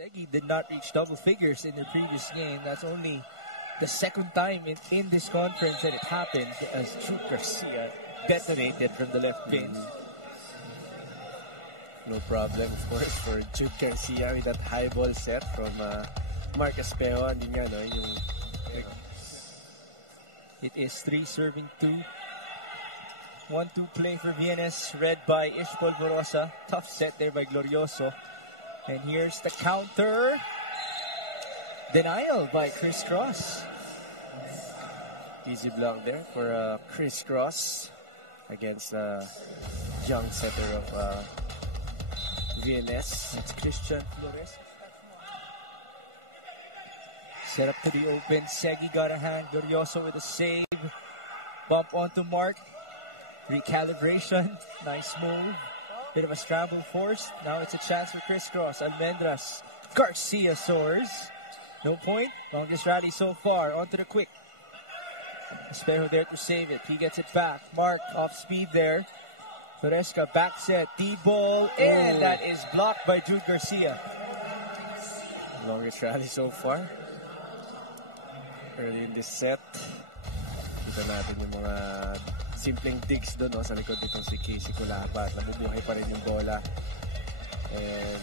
Segi did not reach double figures in their previous game. That's only the second time in this conference that it happened, as Jude Garcia detonated from the left pin. No problem, of course, for Jude Garcia with that high ball set from Marcus Peon. It is 3 serving 2. 1-2 play for VNS, read by Ishbal Borosa. Tough set there by Glorioso. And here's the counter. Denial by Chris Cross. Easy block there for Chris Cross against young setter of VNS. It's Christian Flores. Set up to the open. Segi got a hand. Glorioso with a save. Bump onto Mark. Recalibration. Nice move. Bit of a scramble force. Now it's a chance for Chris Cross. Almendras. Garcia soars. No point. Longest rally so far. Onto the quick. Espejo there to save it. He gets it back. Mark off speed there. Floresca back set. D-ball. And that is blocked by Jude Garcia. Longest rally so far. Early in this set. Kita natin yung mga simpleng digs doon, no, sa likod nitong si Casey Culapa. Nabubuhay pa rin yung bola. And